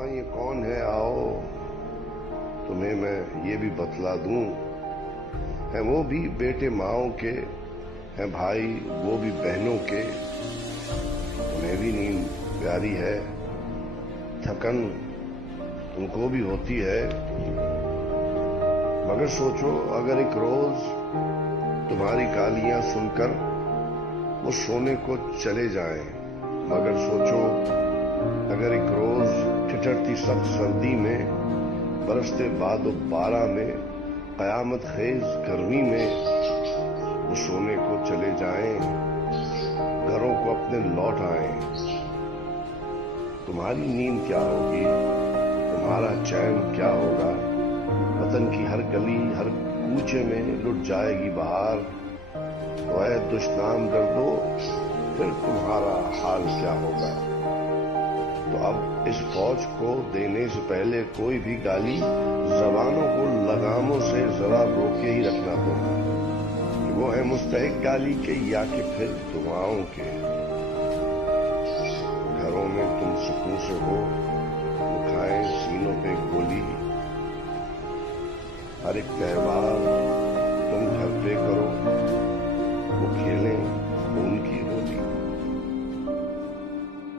हाँ ये कौन है आओ तुम्हें मैं ये भी बतला दूं, हैं वो भी बेटे माओ के, हैं भाई वो भी बहनों के। उन्हें भी नींद प्यारी है, थकन उनको भी होती है, मगर सोचो अगर एक रोज तुम्हारी गालियां सुनकर वो सोने को चले जाएं, मगर सोचो अगर एक रोज ठिठुरती सख्त सर्दी में, बरसते बादो बारा में, कयामत खेज गर्मी में वो सोने को चले जाएं, घरों को अपने लौट आएं। तुम्हारी नींद क्या होगी, तुम्हारा चैन क्या होगा, वतन की हर गली हर कूचे में लुट जाएगी बहार, तो ऐ दुश्नाम दर्दो फिर तुम्हारा हाल क्या होगा। तो अब इस फौज को देने से पहले कोई भी गाली जबानों को लगामों से जरा रोके ही रखना तुम, कि वो है मुस्तहिक गाली के या कि फिर दुआओं के। घरों में तुम सुकून से हो, वो खाएं सीनों पे गोली, हर एक त्योहार तुम घर पे करो, वो खेलें